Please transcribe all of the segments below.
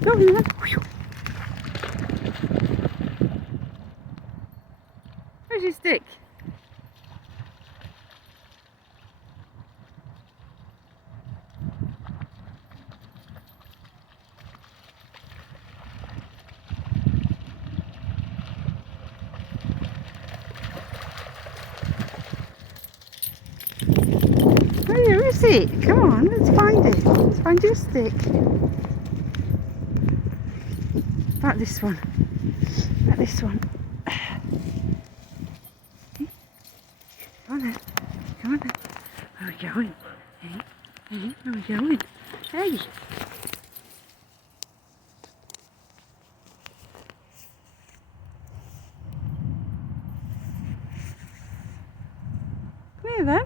Go on then. Where's your stick? Where is it? Come on, let's find it. Let's find your stick. About this one. About this one. Come on then. Come on then. Where are we going? Hey? Hey? Where are we going? Hey! Come here then.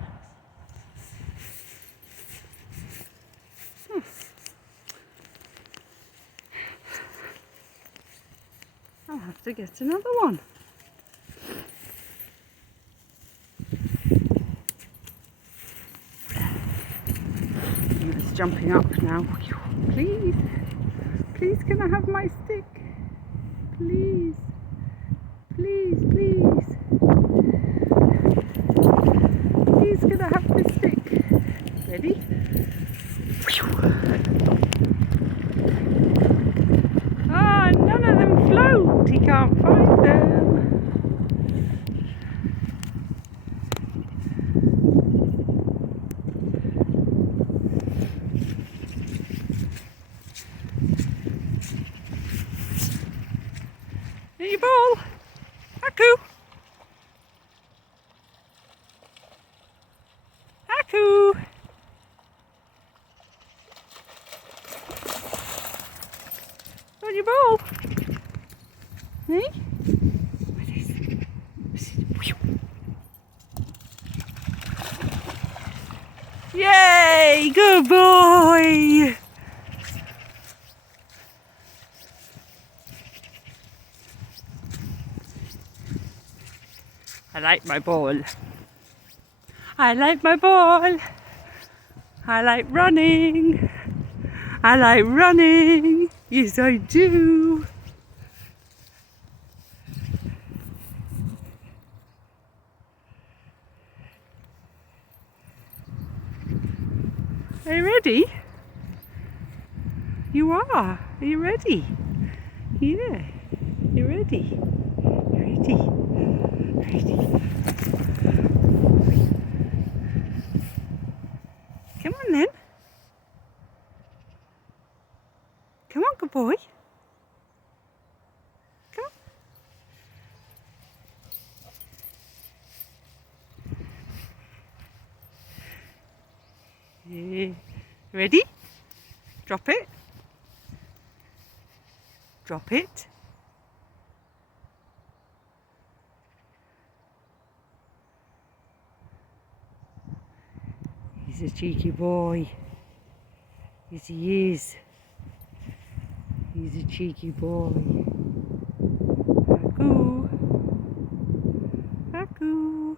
I'll have to get another one. It's jumping up now. Please, please can I have my stick? Please, please, please. Please can I have the stick? Ready? Ah, none of them float. He can't find them. Your ball. Haku. Haku. On your ball. Hey? What is it? Yay! Good boy! I like my ball. I like my ball. I like running. I like running. Yes, I do. Are you ready? You are. Are you ready? Yeah. You ready? Ready? Ready? Come on then. Come on, good boy. Come on. Yeah. Ready? Drop it. Drop it. He's a cheeky boy. Yes, he is. He's a cheeky boy. Haku. Haku.